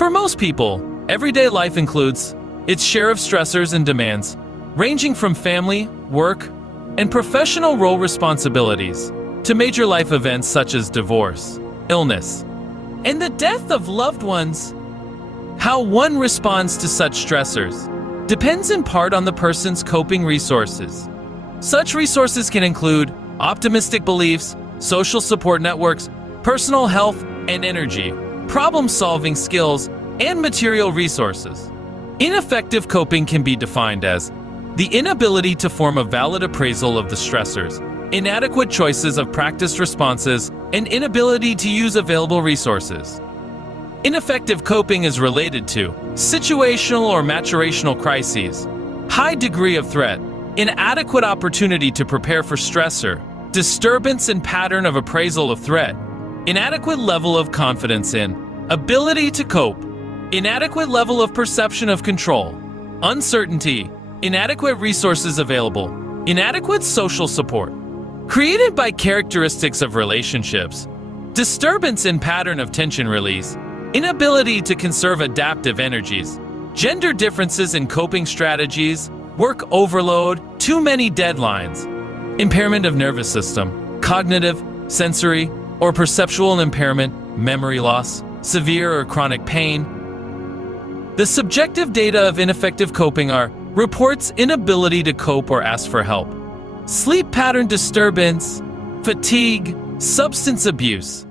For most people, everyday life includes its share of stressors and demands, ranging from family, work, and professional role responsibilities to major life events such as divorce, illness, and the death of loved ones. How one responds to such stressors depends in part on the person's coping resources. Such resources can include optimistic beliefs, social support networks, personal health and energy, problem-solving skills, and material resources. Ineffective coping can be defined as the inability to form a valid appraisal of the stressors, inadequate choices of practiced responses, and inability to use available resources. Ineffective coping is related to situational or maturational crises, high degree of threat, inadequate opportunity to prepare for stressor, disturbance in pattern of appraisal of threat, inadequate level of confidence in, ability to cope, inadequate level of perception of control, uncertainty, inadequate resources available, inadequate social support, created by characteristics of relationships, disturbance in pattern of tension release, inability to conserve adaptive energies, gender differences in coping strategies, work overload, too many deadlines, impairment of nervous system, cognitive, sensory, or perceptual impairment, memory loss, severe or chronic pain. The subjective data of ineffective coping are reports inability to cope or ask for help, sleep pattern disturbance, fatigue, substance abuse.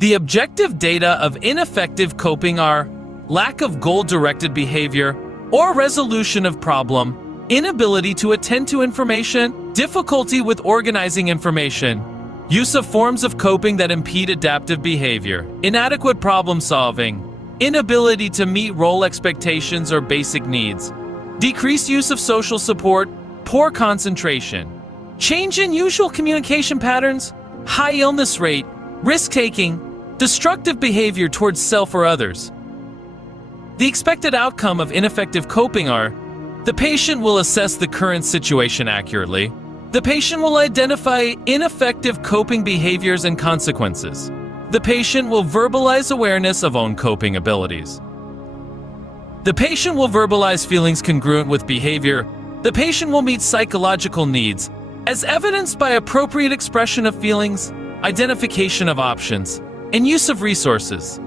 The objective data of ineffective coping are lack of goal-directed behavior or resolution of problem, inability to attend to information, difficulty with organizing information, use of forms of coping that impede adaptive behavior, inadequate problem solving, inability to meet role expectations or basic needs, decreased use of social support, poor concentration, change in usual communication patterns, high illness rate, risk-taking, destructive behavior towards self or others. The expected outcome of ineffective coping are: the patient will assess the current situation accurately. The patient will identify ineffective coping behaviors and consequences. The patient will verbalize awareness of own coping abilities. The patient will verbalize feelings congruent with behavior. The patient will meet psychological needs, as evidenced by appropriate expression of feelings, identification of options, and use of resources.